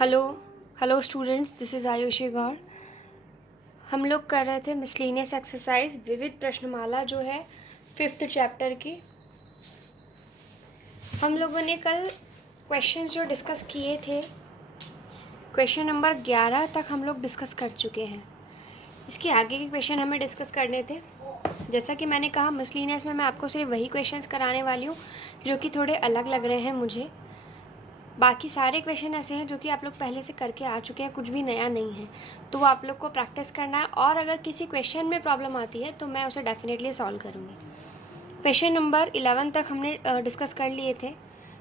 Hello hello students, this is Ayushi Gaur. हम लोग कर रहे थे मिसलेनियस एक्सरसाइज विविध प्रश्नमाला जो है 5th चैप्टर की। हम लोगों ने कल क्वेश्चंस जो डिस्कस किए थे, क्वेश्चन नंबर 11 तक हम लोग डिस्कस कर चुके हैं। इसके आगे के क्वेश्चन हमें डिस्कस करने थे। जैसा कि मैंने कहा, मिसलेनियस में मैं आपको सिर्फ वही क्वेश्चंस कराने वाली हूँ जो कि थोड़े अलग लग रहे हैं मुझे। बाकी सारे क्वेश्चन ऐसे हैं जो कि आप लोग पहले से करके आ चुके हैं, कुछ भी नया नहीं है। तो वो आप लोग को प्रैक्टिस करना है, और अगर किसी क्वेश्चन में प्रॉब्लम आती है तो मैं उसे डेफिनेटली सॉल्व करूँगी। क्वेश्चन नंबर 11 तक हमने डिस्कस कर लिए थे।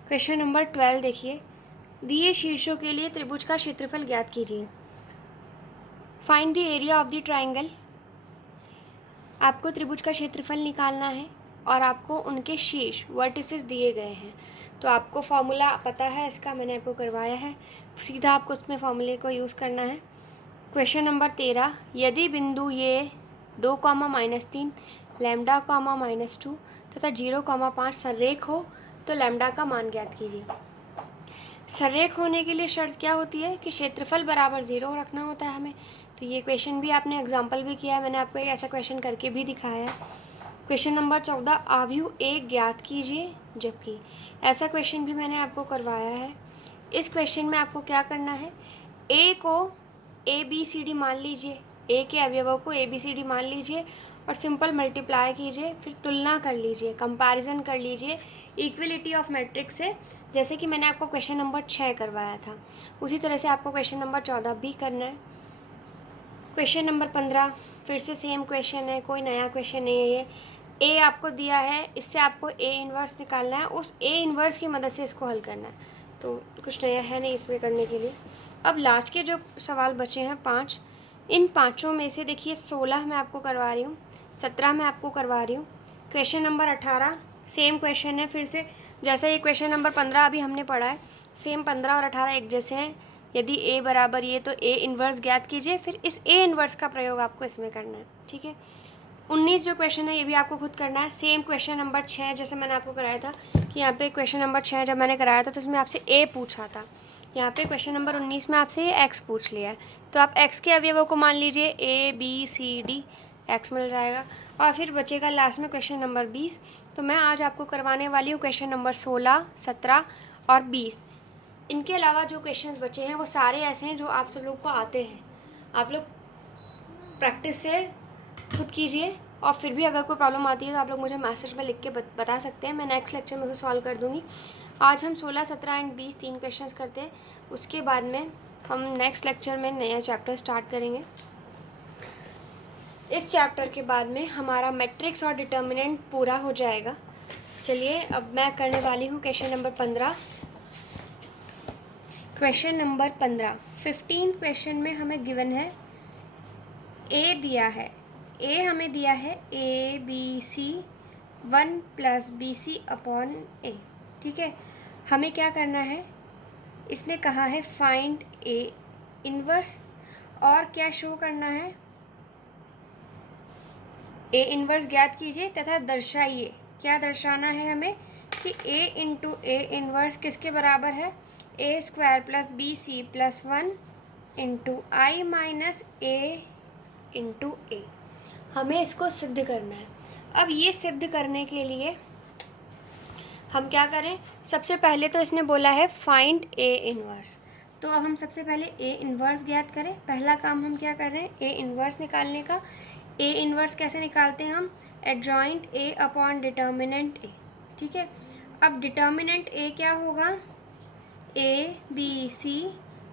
क्वेश्चन नंबर 12 देखिए। दिए शीर्षों के लिए त्रिभुज का क्षेत्रफल ज्ञात कीजिए। Find the area of the triangle. आपको त्रिभुज का क्षेत्रफल निकालना है और आपको उनके शीर्ष वर्टिसेस दिए गए हैं। तो आपको फॉर्मूला पता है इसका, मैंने आपको करवाया है, सीधा आपको उसमें फॉर्मूले को यूज़ करना है। क्वेश्चन नंबर 13, यदि बिंदु ये 2, -3 लैम्डा, -2 तथा 0, 5 संरेख हो तो लैम्डा का मान ज्ञात कीजिए। संरेख होने के लिए शर्त क्या होती है कि क्षेत्रफल बराबर 0 रखना होता है हमें। तो ये क्वेश्चन भी आपने एग्जाम्पल भी किया है, मैंने आपको एक ऐसा क्वेश्चन करके भी दिखाया है। क्वेश्चन नंबर 14, आव्यूह ए ज्ञात कीजिए, जबकि ऐसा क्वेश्चन भी मैंने आपको करवाया है। इस क्वेश्चन में आपको क्या करना है, ए को ABCD मान लीजिए, ए के अवयवों को ABCD मान लीजिए और सिंपल मल्टीप्लाई कीजिए, फिर तुलना कर लीजिए, कंपैरिजन कर लीजिए इक्वलिटी ऑफ मैट्रिक्स से, जैसे कि मैंने आपको क्वेश्चन नंबर 6 करवाया था। उसी तरह से आपको क्वेश्चन नंबर 14 भी करना है। क्वेश्चन नंबर 15 फिर से सेम क्वेश्चन है, कोई नया क्वेश्चन नहीं है। ये ए आपको दिया है, इससे आपको ए इन्वर्स निकालना है, उस ए इन्वर्स की मदद से इसको हल करना है। तो कुछ नया है नहीं इसमें करने के लिए। अब लास्ट के जो सवाल बचे हैं 5, इन पाँचों में से देखिए 16 मैं आपको करवा रही हूँ, 17 मैं आपको करवा रही हूँ। क्वेश्चन नंबर 18 सेम क्वेश्चन है, फिर से जैसा ये क्वेश्चन नंबर 15 अभी हमने पढ़ा है, सेम 15 और 18 एक जैसे हैं। यदि ए बराबर ये तो ए इन्वर्स ज्ञात कीजिए, फिर इस ए इन्वर्स का प्रयोग आपको इसमें करना है, ठीक है। 19 जो क्वेश्चन है ये भी आपको खुद करना है। सेम क्वेश्चन नंबर 6 जैसे मैंने आपको कराया था कि यहाँ पे क्वेश्चन नंबर 6 जब मैंने कराया था तो इसमें आपसे ए पूछा था, यहाँ पे क्वेश्चन नंबर 19 में आपसे ये एक्स पूछ लिया है। तो आप एक्स के अवयवों को मान लीजिए ABCD, एक्स मिल जाएगा। और फिर बचेगा लास्ट में क्वेश्चन नंबर 20। तो मैं आज आपको करवाने वाली हूँ क्वेश्चन नंबर 16, 17 और 20। इनके अलावा जो क्वेश्चंस बचे हैं वो सारे ऐसे हैं जो आप सब लोग को आते हैं। आप लोग प्रैक्टिस से खुद कीजिए, और फिर भी अगर कोई प्रॉब्लम आती है तो आप लोग मुझे मैसेज में लिख के बता सकते हैं, मैं नेक्स्ट लेक्चर में उसे सॉल्व कर दूँगी। आज हम 16, 17 एंड 20 3 क्वेश्चंस करते हैं, उसके बाद में हम नेक्स्ट लेक्चर में नया चैप्टर स्टार्ट करेंगे। इस चैप्टर के बाद में हमारा मैट्रिक्स और डिटर्मिनेंट पूरा हो जाएगा। चलिए अब मैं करने वाली हूँ question number 15। Question number 15 15 question में हमें गिवन है ए दिया है, ए हमें दिया है ABC 1 + BC अपॉन ए, ठीक है। हमें क्या करना है, इसने कहा है फाइंड ए इन्वर्स, और क्या शो करना है, ए इन्वर्स ज्ञात कीजिए तथा दर्शाइए। क्या दर्शाना है हमें कि ए इंटू ए इन्वर्स किसके बराबर है, A² + BC + 1 into I - A into A. हमें इसको सिद्ध करना है। अब ये सिद्ध करने के लिए हम क्या करें, सबसे पहले तो इसने बोला है फाइंड ए इन्वर्स, तो अब हम सबसे पहले ए इन्वर्स ज्ञात करें। पहला काम हम क्या कर रहे हैं, ए इन्वर्स निकालने का। ए इन्वर्स कैसे निकालते हैं हम, एडजॉइंट ए अपॉन डिटर्मिनेंट ए, ठीक है। अब डिटर्मिनेंट ए क्या होगा, ABC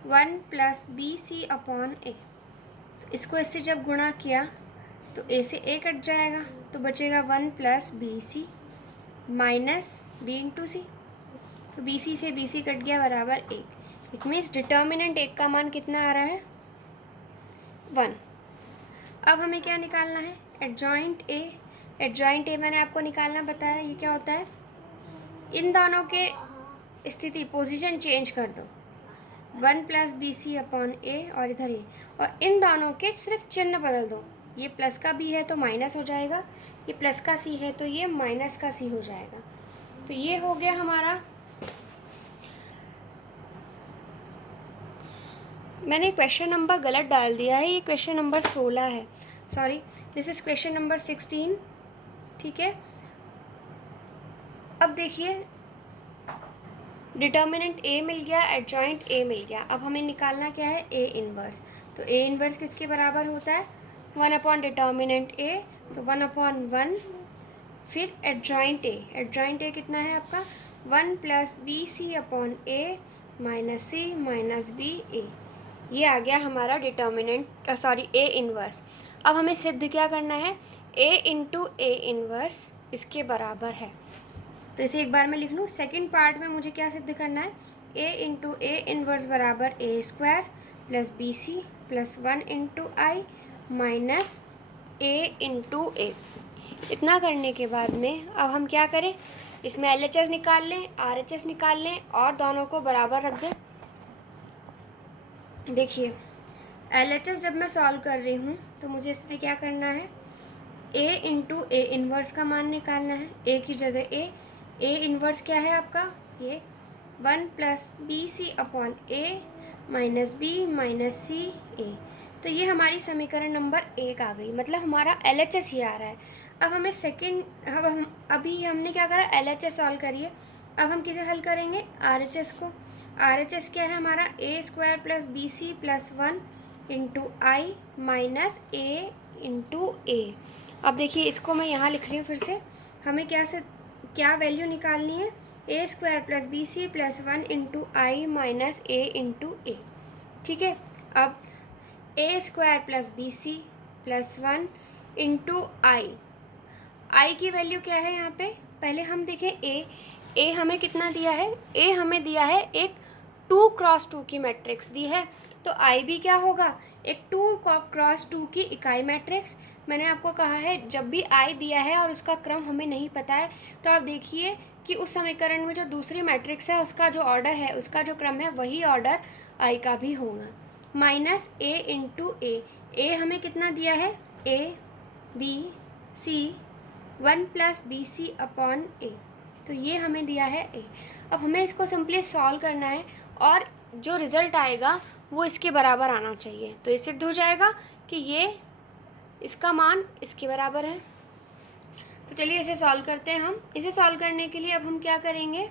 1 + BC अपॉन ए। इसको इससे जब गुणा किया तो ए से ए कट जाएगा, तो बचेगा 1 + BC - B इंटू सी। तो BC से BC कट गया बराबर 1। इट मीन्स डिटर्मिनेंट 1 का मान कितना आ रहा है, 1। अब हमें क्या निकालना है, एडजॉइंट ए। एडजॉइंट ए मैंने आपको निकालना बताया, ये क्या होता है, इन दोनों के स्थिति पोजीशन चेंज कर दो, 1 + BC अपॉन ए और इधर ए, और इन दोनों के सिर्फ चिन्ह बदल दो। ये प्लस का बी है तो माइनस हो जाएगा, ये प्लस का सी है तो ये माइनस का सी हो जाएगा। तो ये हो गया हमारा मैंने क्वेश्चन नंबर गलत डाल दिया है, ये क्वेश्चन नंबर 16 है, sorry, this is question number 16, ठीक है। अब देखिए, डिटर्मिनेंट ए मिल गया, एडजॉइंट ए मिल गया, अब हमें निकालना क्या है, ए इन्वर्स। तो ए इन्वर्स किसके बराबर होता है, 1 अपॉन डिटर्मिनेंट ए, तो 1/1, फिर एडजॉइंट ए कितना है आपका, 1 प्लस बी सी अपॉन ए माइनस सी माइनस बी ए। ये आ गया हमारा डिटर्मिनेंट, सॉरी, ए इन्वर्स। अब हमें सिद्ध क्या करना है, ए इंटू ए इन्वर्स इसके बराबर है। तो इसे एक बार मैं लिख लूँ, सेकेंड पार्ट में मुझे क्या सिद्ध करना है, ए इंटू ए इन्वर्स बराबर A square plus B C plus 1 into I minus A into A. इतना करने के बाद में अब हम क्या करें, इसमें LHS निकाल लें, RHS निकाल लें और दोनों को बराबर रख दें। देखिए, LHS जब मैं सॉल्व कर रही हूँ तो मुझे इसमें क्या करना है, ए इंटू ए इन्वर्स का मान निकालना है। ए की जगह ए इन्वर्स क्या है आपका, ये 1 प्लस बी सी अपॉन ए माइनस बी माइनस सी ए। तो ये हमारी समीकरण नंबर 1 आ गई, मतलब हमारा LHS ही आ रहा है। अब हमें अभी हमने क्या करा, LHS सॉल्व करिए। अब हम किसे हल करेंगे, RHS को। RHS क्या है हमारा, A square plus B C plus 1 into I minus A into A. अब देखिए, इसको मैं यहाँ लिख रही हूँ फिर से। हमें क्या वैल्यू निकालनी है, A square plus B C plus 1 into I minus A into A, ठीक है। अब A square plus B C plus 1 into I की वैल्यू क्या है यहाँ पे, पहले हम देखें ए हमें कितना दिया है, ए हमें दिया है एक 2x2 की मैट्रिक्स दी है। तो आई भी क्या होगा, एक 2x2 की इकाई मैट्रिक्स। मैंने आपको कहा है जब भी आई दिया है और उसका क्रम हमें नहीं पता है तो आप देखिए कि उस समीकरण में जो दूसरी मैट्रिक्स है उसका जो ऑर्डर है, उसका जो क्रम है, वही ऑर्डर आई का भी होगा। माइनस ए इंटू ए हमें कितना दिया है, A B C 1 plus B C upon A, तो ये हमें दिया है ए। अब हमें इसको सिंपली सॉल्व करना है और जो रिज़ल्ट आएगा वो इसके बराबर आना चाहिए। तो ये सिद्ध हो जाएगा कि ये इसका मान इसके बराबर है। तो चलिए इसे सॉल्व करते हैं हम। इसे सॉल्व करने के लिए अब हम क्या करेंगे,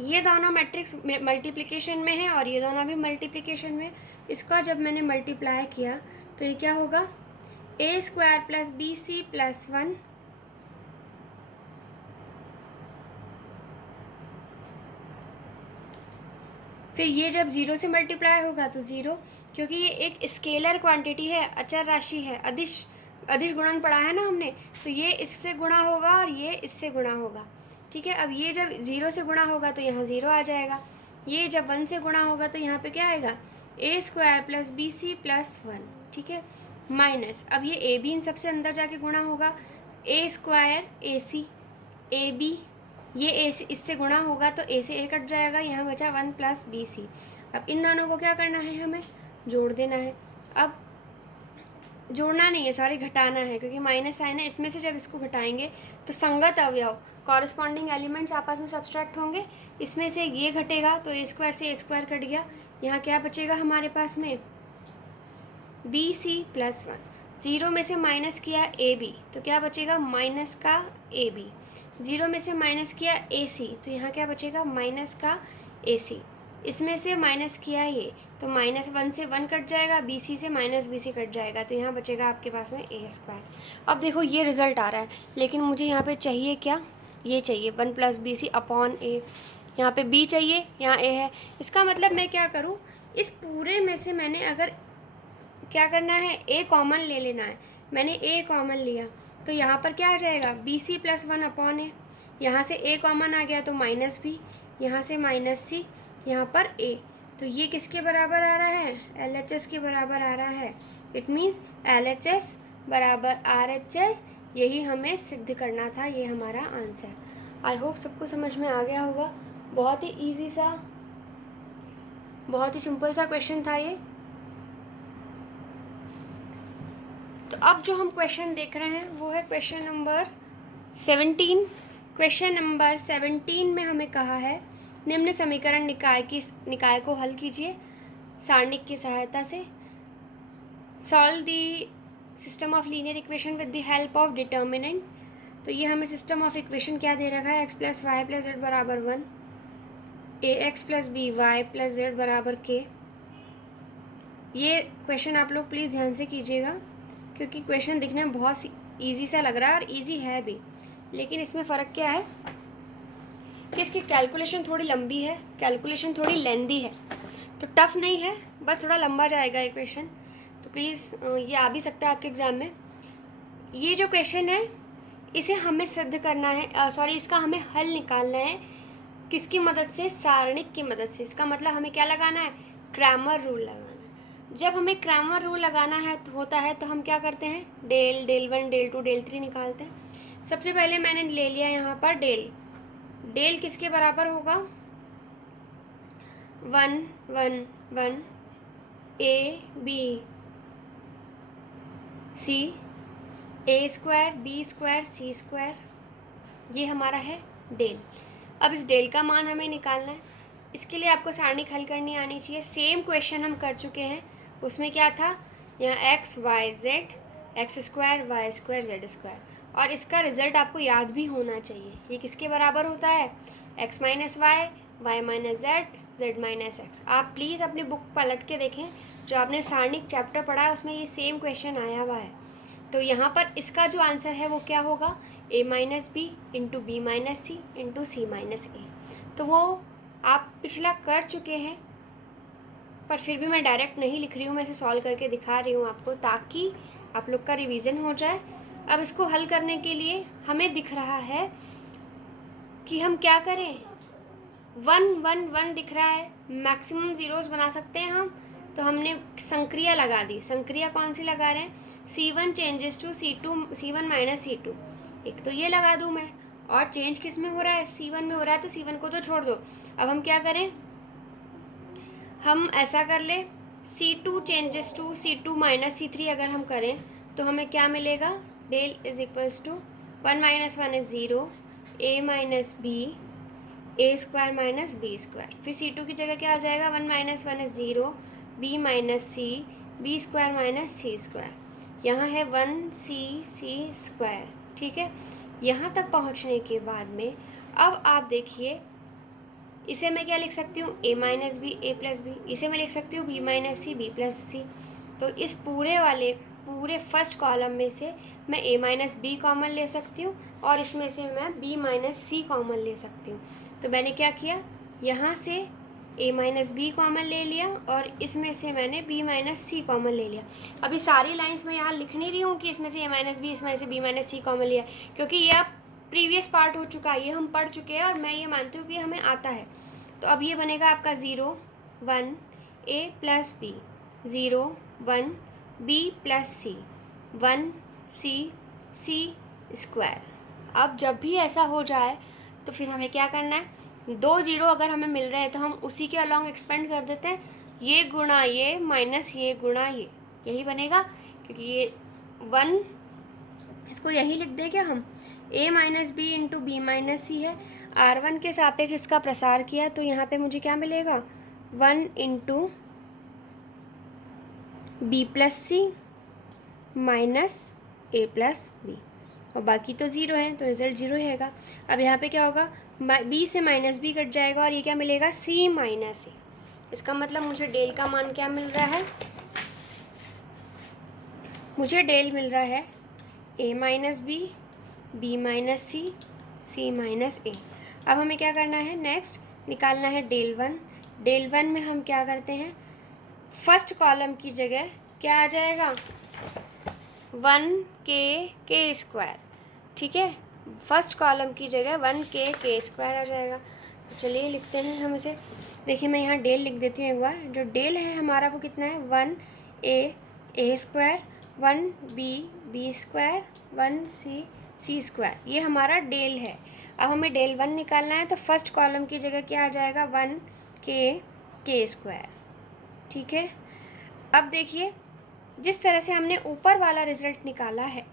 ये दोनों मैट्रिक्स मल्टीप्लिकेशन में है और ये दोनों भी मल्टीप्लिकेशन में। इसका जब मैंने मल्टीप्लाई किया तो ये क्या होगा, A square plus B C plus 1 फिर ये जब ज़ीरो से मल्टीप्लाई होगा तो ज़ीरो, क्योंकि ये एक स्केलर क्वांटिटी है, अचर राशि है, अदिश गुणन पढ़ा है ना हमने, तो ये इससे गुणा होगा और ये इससे गुणा होगा, ठीक है। अब ये जब ज़ीरो से गुणा होगा तो यहाँ ज़ीरो आ जाएगा, ये जब 1 से गुणा होगा तो यहाँ पे क्या आएगा, A square plus B C plus 1, ठीक है, माइनस, अब ये ए बी इन सबसे अंदर जाके गुणा होगा, A square A C A B, ये ए से इससे गुणा होगा तो ए से ए कट जाएगा, यहाँ बचा 1 प्लस बी सी। अब इन दोनों को क्या करना है, हमें जोड़ देना है। अब जोड़ना नहीं है, सॉरी, घटाना है, क्योंकि माइनस साइन है, इसमें से जब इसको घटाएंगे तो संगत अवयव कॉरस्पॉन्डिंग एलिमेंट्स आपस में सब्सट्रैक्ट होंगे। इसमें से ये घटेगा तो ए स्क्वायर से ए स्क्वायर कट गया, यहाँ क्या बचेगा हमारे पास में, बी सी प्लस 1। ज़ीरो में से माइनस किया ए बी तो क्या बचेगा, माइनस का ए बी। ज़ीरो में से माइनस किया ए सी तो यहाँ क्या बचेगा, माइनस का ए सी। इसमें से माइनस किया ये तो माइनस 1 से 1 कट जाएगा, बी सी से माइनस बी सी कट जाएगा, तो यहाँ बचेगा आपके पास में ए स्क्वायर। अब देखो ये रिज़ल्ट आ रहा है, लेकिन मुझे यहाँ पे चाहिए क्या, ये चाहिए 1 प्लस बी सी अपॉन ए। यहाँ पे बी चाहिए, यहाँ ए है। इसका मतलब मैं क्या करूँ, इस पूरे में से मैंने अगर क्या करना है, ए कॉमन ले लेना है। मैंने ए कॉमन लिया तो यहाँ पर क्या आ जाएगा, बी सी प्लस 1 अपॉन ए। यहाँ से ए कॉमन आ गया तो माइनस बी, यहाँ से माइनस सी, यहाँ पर ए। तो ये किसके बराबर आ रहा है, LHS के बराबर आ रहा है। इट मीन्स LHS बराबर RHS, यही हमें सिद्ध करना था, ये हमारा आंसर। आई होप सबको समझ में आ गया होगा। बहुत ही ईजी सा, बहुत ही सिंपल सा क्वेश्चन था ये। तो अब जो हम क्वेश्चन देख रहे हैं वो है क्वेश्चन नंबर 17। क्वेश्चन नंबर 17 में हमें कहा है, निम्न समीकरण निकाय को हल कीजिए। सारणिक की सहायता से। Solve the system of linear equation with the help of determinant. तो ये हमें सिस्टम ऑफ इक्वेशन क्या दे रखा है, X plus Y plus Z बराबर 1, A X plus B Y plus Z बराबर के। ये क्वेश्चन आप लोग प्लीज़ ध्यान से कीजिएगा, क्योंकि क्वेश्चन दिखने में बहुत ईजी सा लग रहा है और ईजी है भी, लेकिन इसमें फ़र्क क्या है कि इसकी कैलकुलेशन थोड़ी लंबी है, कैलकुलेशन थोड़ी लेंदी है। तो टफ़ नहीं है, बस थोड़ा लंबा जाएगा ये क्वेश्चन। तो प्लीज़ ये आ भी सकता है आपके एग्ज़ाम में। ये जो क्वेश्चन है इसे हमें सिद्ध करना है, इसका हमें हल निकालना है। किसकी मदद से, सारणिक की मदद से। इसका मतलब हमें क्या लगाना है, क्रैमर रूल लगाना है। जब हमें क्रैमर रूल लगाना है होता है तो हम क्या करते हैं, डेल, डेल 1, डेल 2, डेल 3 निकालते हैं। सबसे पहले मैंने ले लिया यहाँ पर डेल। डेल किसके बराबर होगा, 1 1 1 A B C, A square B square C square, ये हमारा है डेल। अब इस डेल का मान हमें निकालना है। इसके लिए आपको सारणिक हल करनी आनी चाहिए। सेम क्वेश्चन हम कर चुके हैं, उसमें क्या था, यहाँ X Y Z, X square Y square Z square, और इसका रिजल्ट आपको याद भी होना चाहिए। ये किसके बराबर होता है, X minus Y, Y minus Z, Z minus X. आप प्लीज़ अपनी बुक पलट के देखें, जो आपने सारणिक चैप्टर पढ़ा है उसमें ये सेम क्वेश्चन आया हुआ है। तो यहाँ पर इसका जो आंसर है वो क्या होगा, A minus B into B minus C into C minus A. तो वो आप पिछला कर चुके हैं, पर फिर भी मैं डायरेक्ट नहीं लिख रही हूँ, मैं इसे सॉल्व करके दिखा रही हूँ आपको, ताकि आप लोग का रिवीजन हो जाए। अब इसको हल करने के लिए हमें दिख रहा है कि हम क्या करें, 1 1 1 दिख रहा है, मैक्सिमम ज़ीरोज़ बना सकते हैं हम। तो हमने संक्रिया लगा दी। संक्रिया कौन सी लगा रहे हैं, C1 changes to C2, C1 minus C2। एक तो ये लगा दूँ मैं, और चेंज किस में हो रहा है, C1 में हो रहा है, तो C1 को तो छोड़ दो। अब हम क्या करें, हम ऐसा कर ले, C2 changes to C2 minus C3 अगर हम करें तो हमें क्या मिलेगा, del is equals to 1 minus 1 is 0, A minus B, A square minus B square. फिर C2 की जगह क्या आ जाएगा, 1 minus 1 is 0, B minus C, B square minus C square. यहाँ है 1 सी स्क्वायर। ठीक है, यहाँ तक पहुँचने के बाद में अब आप देखिए, इसे मैं क्या लिख सकती हूँ, A minus B A plus B. इसे मैं लिख सकती हूँ B minus C B plus C. तो इस पूरे फर्स्ट कॉलम में से मैं ए माइनस बी कॉमन ले सकती हूँ, और इसमें से मैं बी माइनस सी कॉमन ले सकती हूँ। तो मैंने क्या किया, यहाँ से ए माइनस बी कॉमन ले लिया, और इसमें से मैंने बी माइनस सी कॉमन ले लिया। अभी सारी लाइंस मैं यहाँ लिख नहीं रही हूँ कि इसमें से ए माइनस बी, इसमें से बी माइनस सी कॉमन लिया, क्योंकि ये अब प्रीवियस पार्ट हो चुका है, ये हम पढ़ चुके हैं और मैं ये मानती हूँ कि हमें आता है। तो अब ये बनेगा आपका 0 1 ए प्लस बी, 0 1 बी प्लस सी, 1 सी सी स्क्वायर। अब जब भी ऐसा हो जाए तो फिर हमें क्या करना है, 2 0 अगर हमें मिल रहे हैं तो हम उसी के अलॉन्ग एक्सपेंड कर देते हैं, ये गुणा ये माइनस ये गुणा ये, यही बनेगा। क्योंकि ये 1, इसको यही लिख दें क्या हम, a minus B into B minus C है। R1 के सापेक्ष इसका प्रसार किया तो यहाँ पे मुझे क्या मिलेगा, 1 इंटू बी प्लस सी माइनस ए प्लस बी, और बाकी तो 0 है, तो रिजल्ट 0 रहेगा। अब यहाँ पे क्या होगा, b से माइनस बी कट जाएगा और ये क्या मिलेगा, c माइनस ए। इसका मतलब मुझे डेल का मान क्या मिल रहा है, मुझे डेल मिल रहा है a minus B minus C minus A. अब हमें क्या करना है, नेक्स्ट निकालना है डेल 1। डेल 1 में हम क्या करते हैं, फर्स्ट कॉलम की जगह क्या आ जाएगा, 1 के स्क्वायर। ठीक है, फर्स्ट कॉलम की जगह 1 के स्क्वायर आ जाएगा। तो चलिए लिखते हैं हम इसे। देखिए मैं यहाँ डेल लिख देती हूँ एक बार। जो डेल है हमारा वो कितना है, 1 ए स्क्वायर, 1 बी स्क्वायर, 1 सी स्क्वायर, ये हमारा डेल है। अब हमें डेल 1 निकालना है, तो फर्स्ट कॉलम की जगह क्या आ जाएगा, 1 के स्क्वायर। ठीक है, अब देखिए जिस तरह से हमने ऊपर वाला रिज़ल्ट निकाला है,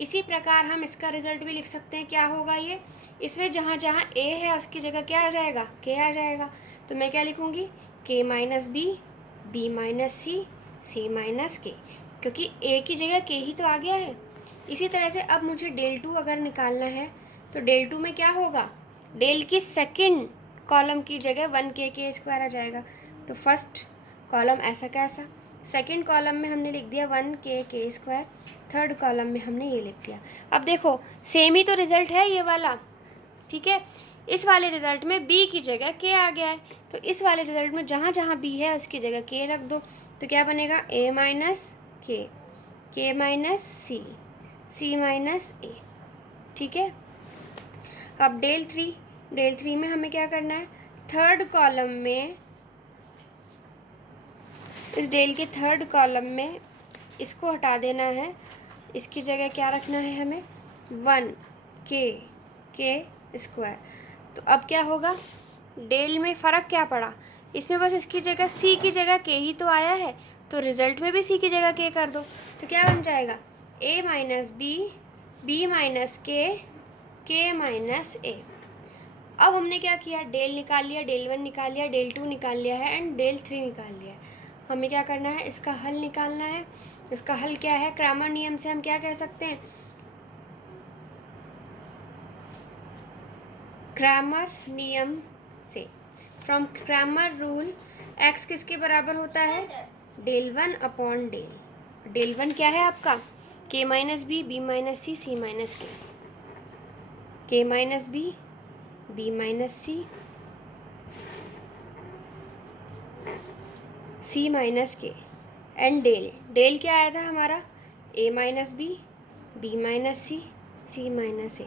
इसी प्रकार हम इसका रिज़ल्ट भी लिख सकते हैं। क्या होगा ये, इसमें जहाँ जहाँ a है उसकी जगह क्या आ जाएगा, k आ जाएगा। तो मैं क्या लिखूँगी, k minus B B minus C minus K, क्योंकि ए की जगह के ही तो आ गया है। इसी तरह से अब मुझे डेल टू अगर निकालना है तो डेल टू में क्या होगा, डेल की सेकंड कॉलम की जगह 1k² आ जाएगा। तो फर्स्ट कॉलम ऐसा का ऐसा, सेकंड कॉलम में हमने लिख दिया 1k², थर्ड कॉलम में हमने ये लिख दिया। अब देखो सेम ही तो रिजल्ट है ये वाला, ठीक है। इस वाले रिजल्ट में b की जगह k आ गया है, तो इस वाले रिजल्ट में जहाँ जहाँ b है उसकी जगह k रख दो, तो क्या बनेगा a minus k minus C minus a, ठीक है। अब डेल थ्री में हमें क्या करना है, थर्ड कॉलम में, इस डेल के थर्ड कॉलम में इसको हटा देना है, इसकी जगह क्या रखना है हमें 1k²। तो अब क्या होगा, डेल में फ़र्क क्या पड़ा, इसमें बस इसकी जगह सी की जगह k ही तो आया है, तो रिज़ल्ट में भी सी की जगह k कर दो, तो क्या बन जाएगा a minus B minus k minus a। अब हमने क्या किया, डेल निकाल लिया, डेल 1 निकाल लिया, डेल 2 निकाल लिया है एंड डेल 3 निकाल लिया है। हमें क्या करना है, इसका हल निकालना है। इसका हल क्या है, क्रैमर नियम से हम क्या कह सकते हैं, क्रैमर नियम से, फ्रॉम क्रैमर रूल x किसके बराबर होता है, डेल 1 अपॉन डेल 1 क्या है आपका k minus B minus C minus K minus B minus C minus K, and del क्या आया था हमारा a minus B minus C minus A,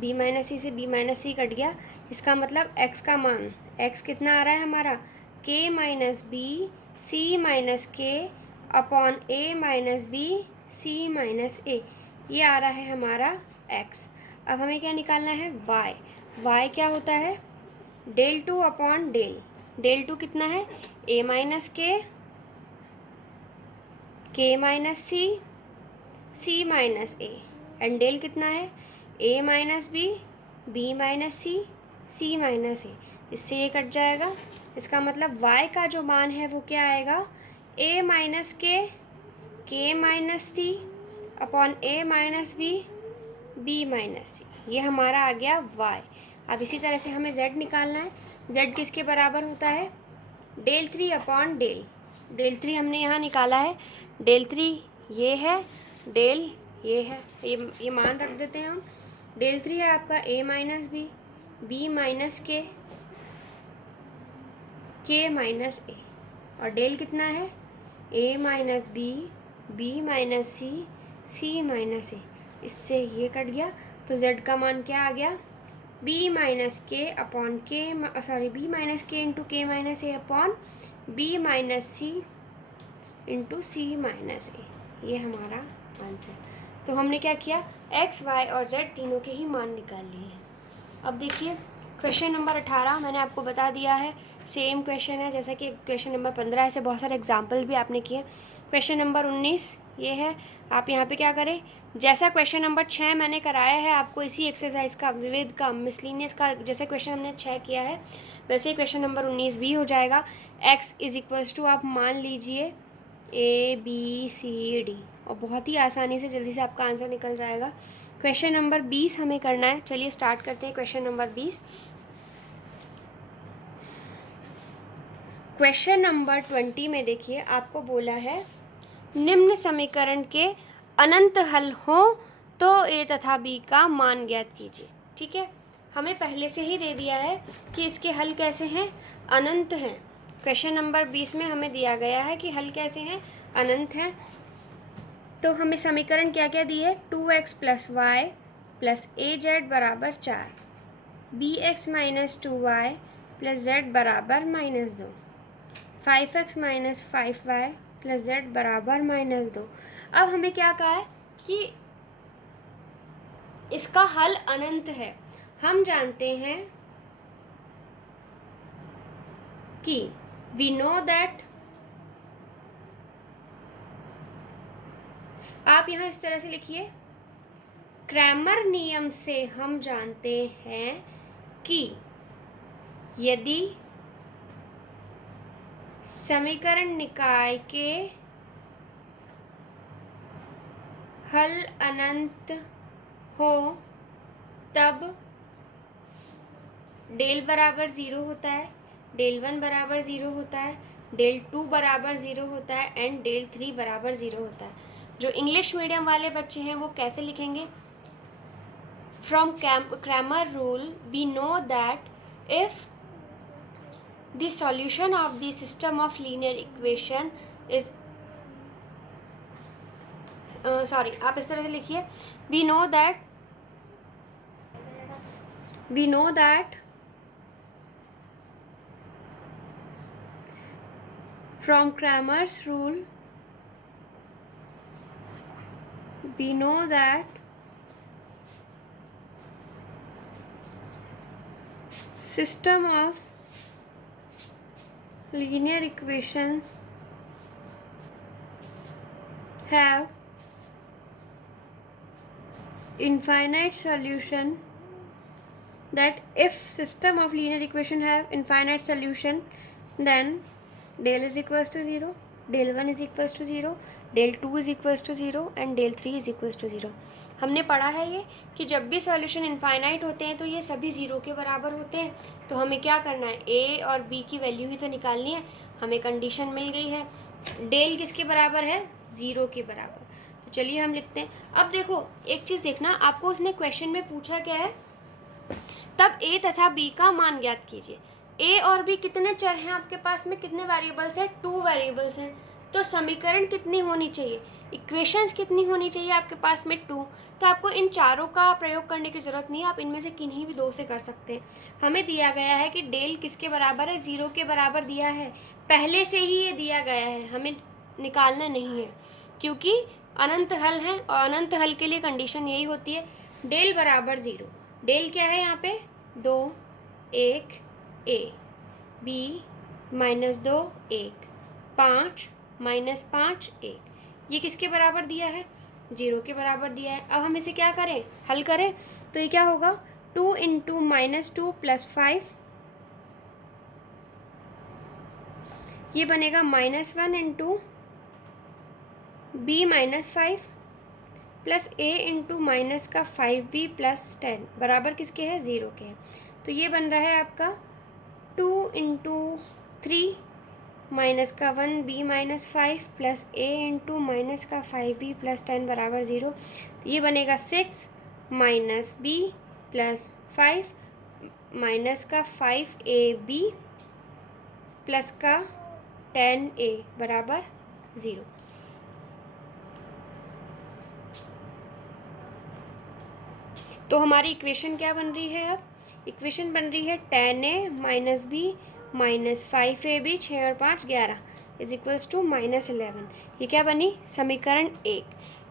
B minus C से बी माइनस सी कट गया। इसका मतलब x का मान, x कितना आ रहा है हमारा k minus B C minus K upon a minus B C minus A, ये आ रहा है हमारा x। अब हमें क्या निकालना है, y क्या होता है डेल 2 अपॉन डेल 2 कितना है a minus K minus C minus A, and del कितना है a minus B minus C minus A, इससे ये कट जाएगा। इसका मतलब y का जो मान है वो क्या आएगा a minus K minus C upon a minus B minus C, ये हमारा आ गया y। अब इसी तरह से हमें z निकालना है। z किसके बराबर होता है, डेल 3 अपॉन डेल 3 हमने यहाँ निकाला है, डेल 3 ये है, डेल ये है, ये मान रख देते हैं हम। डेल 3 है आपका a minus B minus K minus A, और डेल कितना है a minus B minus C minus A, इससे ये कट गया। तो z का मान क्या आ गया B minus K upon B minus के इंटू के minus A upon B minus C into C minus A, ये हमारा आंसर। तो हमने क्या किया, x y और z तीनों के ही मान निकाल लिए हैं। अब देखिए क्वेश्चन नंबर 18 मैंने आपको बता दिया है, सेम क्वेश्चन है जैसा कि क्वेश्चन नंबर 15, ऐसे बहुत सारे एग्जाम्पल भी आपने किए। क्वेश्चन नंबर 19 ये है, आप यहाँ पे क्या करें, जैसा क्वेश्चन नंबर 6 मैंने कराया है आपको इसी एक्सरसाइज का, विविध का, मिसलिनियस का, जैसे क्वेश्चन हमने 6 किया है वैसे ही क्वेश्चन नंबर 19 भी हो जाएगा। x इज इक्वल्स टू आप मान लीजिए ABCD, और बहुत ही आसानी से जल्दी से आपका आंसर निकल जाएगा। क्वेश्चन नंबर 20 हमें करना है, चलिए स्टार्ट करते हैं क्वेश्चन नंबर 20। क्वेश्चन नंबर 20 में देखिए आपको बोला है निम्न समीकरण के अनंत हल हो तो a तथा b का मान ज्ञात कीजिए। ठीक है, हमें पहले से ही दे दिया है कि इसके हल कैसे हैं, अनंत हैं। क्वेश्चन नंबर 20 में हमें दिया गया है कि हल कैसे हैं, अनंत हैं। तो हमें समीकरण क्या क्या दिए, 2x plus Y plus az बराबर 4, bx minus 2y plus z बराबर -2, 5x minus 5y plus z बराबर -2। अब हमें क्या कहा है कि इसका हल अनंत है। हम जानते हैं कि वी नो दैट, आप यहाँ इस तरह से लिखिए, क्रैमर नियम से हम जानते हैं कि यदि समीकरण निकाय के हल अनंत हो तब डेल बराबर ज़ीरो होता है, डेल वन बराबर ज़ीरो होता है, डेल टू बराबर ज़ीरो होता है एंड डेल थ्री बराबर ज़ीरो होता है। जो इंग्लिश मीडियम वाले बच्चे हैं वो कैसे लिखेंगे? From Cramer rule we know that if the solution of the system of linear equation is sorry, आप इस तरह से लिखिए, we know that from Cramer's rule we know that system of linear equations have infinite solution, that if system of linear equation have infinite solution then del is equals to 0, del 1 is equals to 0, del 2 is equals to 0 and del 3 is equals to 0। हमने पढ़ा है ये कि जब भी solution infinite होते हैं तो ये सभी ज़ीरो के बराबर होते हैं। तो हमें क्या करना है, ए और बी की वैल्यू ही तो निकालनी है। हमें कंडीशन मिल गई है, डेल किसके बराबर है, ज़ीरो के बराबर। तो चलिए हम लिखते हैं। अब देखो एक चीज़ देखना, आपको उसने क्वेश्चन में पूछा क्या है, तब ए तथा बी का मान ज्ञात कीजिए। ए और बी कितने चर हैं आपके पास में, कितने वेरिएबल्स हैं, 2 वेरिएबल्स हैं। तो समीकरण कितनी होनी चाहिए, इक्वेशंस कितनी होनी चाहिए आपके पास में, 2। तो आपको इन चारों का प्रयोग करने की ज़रूरत नहीं है, आप इनमें से किन्हीं भी 2 से कर सकते हैं। हमें दिया गया है कि डेल किसके बराबर है, 0 के बराबर दिया है, पहले से ही ये दिया गया है, हमें निकालना नहीं है क्योंकि अनंत हल हैं और अनंत हल के लिए कंडीशन यही होती है, डेल बराबर 0। डेल क्या है यहाँ पे, 2 1 ए, बी -2 1, 5 -5 1, ये किसके बराबर दिया है, 0 के बराबर दिया है। अब हम इसे क्या करें, हल करें। तो ये क्या होगा, 2 × -2 + 5, ये बनेगा -1 × b -5 प्लस a × -5b + 10 बराबर किसके है, 0 के है। तो ये बन रहा है आपका 2 × 3 -1 b -5 प्लस a × -5b + 10 बराबर 0। तो ये बनेगा 6 -b + 5 -5ab प्लस का 10a बराबर 0। तो हमारी इक्वेशन क्या बन रही है, अब इक्वेशन बन रही है 10a - b - 5ab 6 और 5 11 = -11। ये क्या बनी, समीकरण 1।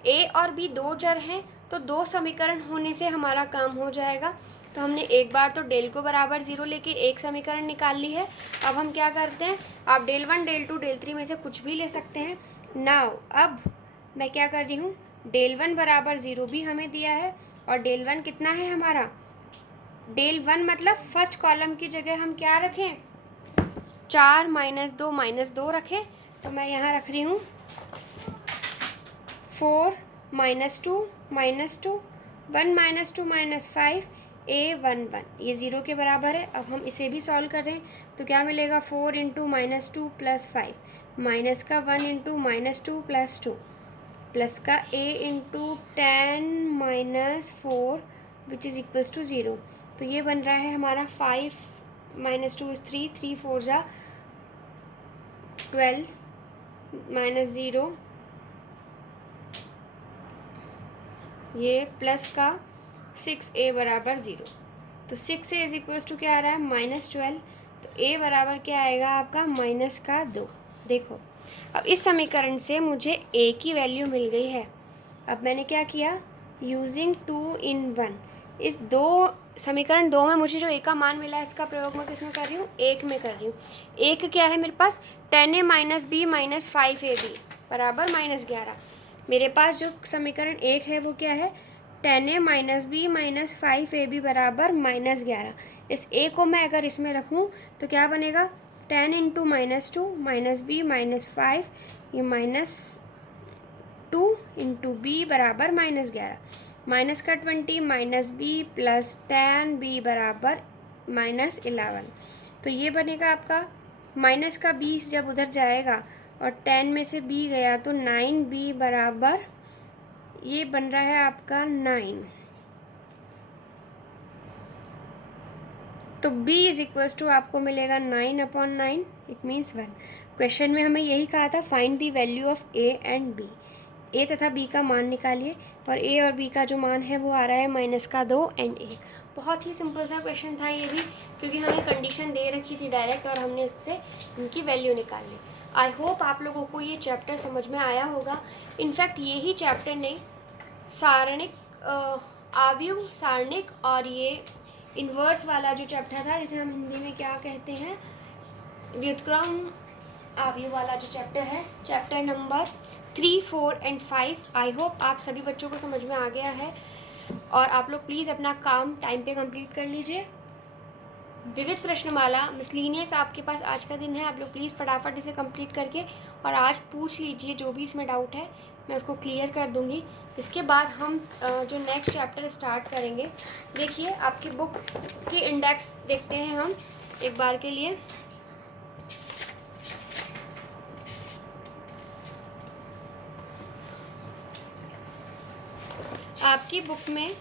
ए और बी 2 चर हैं तो 2 समीकरण होने से हमारा काम हो जाएगा। तो हमने एक बार तो डेल को बराबर 0 लेके एक समीकरण निकाल ली है। अब हम क्या करते हैं, आप डेल 1 डेल 2 डेल 3 में से कुछ भी ले सकते हैं। नाउ अब मैं क्या कर रही हूँ, डेल 1 बराबर 0 भी हमें दिया है और डेल 1 कितना है हमारा, डेल 1 मतलब फर्स्ट कॉलम की जगह हम क्या रखें, 4 - 2 रखें। तो मैं यहाँ रख रही हूँ 4 - 2 -2 1 - 2 - 5 a11, ये 0 के बराबर है। अब हम इसे भी सॉल्व कर रहे हैं तो क्या मिलेगा, 4 × -2 + 5 माइनस का 1 × -2 + 2 प्लस का a × 10 - 4 which is equals to 0। तो ये बन रहा है हमारा 5 - 2 is 3 3 4 जा 12 -0, ये प्लस का 6a बराबर 0। तो 6a इज इक्वल्स टू क्या आ रहा है, -12। तो a बराबर क्या आएगा आपका, -2। देखो अब इस समीकरण से मुझे a की वैल्यू मिल गई है। अब मैंने क्या किया, यूजिंग 2 in 1, इस समीकरण 2 में मुझे जो a का मान मिला है इसका प्रयोग मैं किस में कर रही हूँ, 1 में कर रही हूँ। 1 क्या है मेरे पास, 10a - b - 5ab बराबर -11। मेरे पास जो समीकरण 1 है वो क्या है, 10a - b - 5ab बराबर -11। इस a को मैं अगर इसमें रखूँ तो क्या बनेगा, 10 इंटू -2 -b -5, ये -2 इंटू बी बराबर -11, माइनस का 20 -b प्लस 10b बराबर -11। तो ये बनेगा आपका माइनस का 20 जब उधर जाएगा और 10 में से b गया तो 9b बराबर ये बन रहा है आपका 9। तो b इज इक्वल्स टू आपको मिलेगा 9/9, इट मीन्स 1। क्वेश्चन में हमें यही कहा था, find the value of a and b। a तथा b का मान निकालिए और a और b का जो मान है वो आ रहा है -2 एंड 1। बहुत ही सिंपल सा क्वेश्चन था ये भी, क्योंकि हमें कंडीशन दे रखी थी डायरेक्ट और हमने इससे इनकी वैल्यू निकाल ली। आई होप आप लोगों को ये चैप्टर समझ में आया होगा। इनफैक्ट यही चैप्टर ने सारणिक, आव्यूह सारणिक और ये इन्वर्स वाला जो चैप्टर था, जिसे हम हिंदी में क्या कहते हैं, व्युत्क्रम आव्यूह वाला जो चैप्टर है, chapter number 3, 4 and 5। I hope आप सभी बच्चों को समझ में आ गया है और आप लोग प्लीज़ अपना काम टाइम पे कंप्लीट कर लीजिए। विविध प्रश्नमाला मिसलीनियस आपके पास आज का दिन है, आप लोग प्लीज़ फटाफट इसे कंप्लीट करके और आज पूछ लीजिए जो भी इसमें डाउट है, मैं उसको क्लियर कर दूंगी। इसके बाद हम जो नेक्स्ट चैप्टर स्टार्ट करेंगे, देखिए आपकी बुक की इंडेक्स देखते हैं हम एक बार के लिए। आपकी बुक में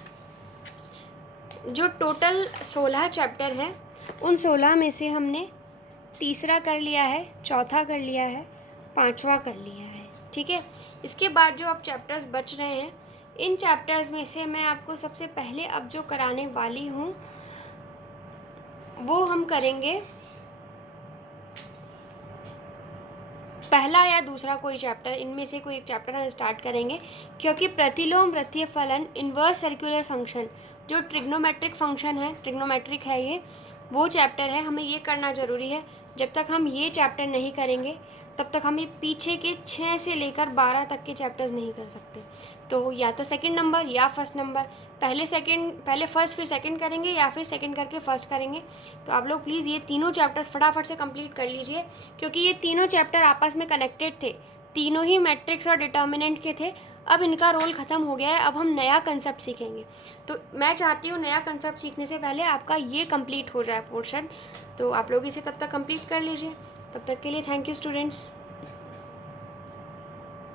जो टोटल 16 चैप्टर हैं, उन 16 में से हमने तीसरा कर लिया है, चौथा कर लिया है, पांचवा कर लिया है, ठीक है। इसके बाद जो अब चैप्टर्स बच रहे हैं, इन चैप्टर्स में से मैं आपको सबसे पहले अब जो कराने वाली हूँ वो हम करेंगे पहला या दूसरा कोई चैप्टर, इनमें से कोई एक चैप्टर हम स्टार्ट करेंगे, क्योंकि प्रतिलोम वृत्तीय फलन, इन्वर्स सर्कुलर फंक्शन, जो ट्रिग्नोमेट्रिक फंक्शन है, ट्रिग्नोमेट्रिक है ये, वो चैप्टर है, हमें ये करना ज़रूरी है। जब तक हम ये चैप्टर नहीं करेंगे तब तक हम ये पीछे के 6 से लेकर 12 तक के चैप्टर्स नहीं कर सकते। तो या तो सेकंड नंबर या फर्स्ट नंबर, पहले फर्स्ट फिर सेकंड करेंगे या फिर सेकंड करके फर्स्ट करेंगे। तो आप लोग प्लीज़ ये तीनों चैप्टर्स फटाफट से कंप्लीट कर लीजिए, क्योंकि ये तीनों चैप्टर आपस में कनेक्टेड थे, तीनों ही मैट्रिक्स और डिटर्मिनेंट के थे। अब इनका रोल ख़त्म हो गया है, अब हम नया कंसेप्ट सीखेंगे। तो मैं चाहती हूँ नया कंसेप्ट सीखने से पहले आपका ये कंप्लीट हो जाए पोर्शन। तो आप लोग इसे तब तक कंप्लीट कर लीजिए। तब तक के लिए थैंक यू स्टूडेंट्स।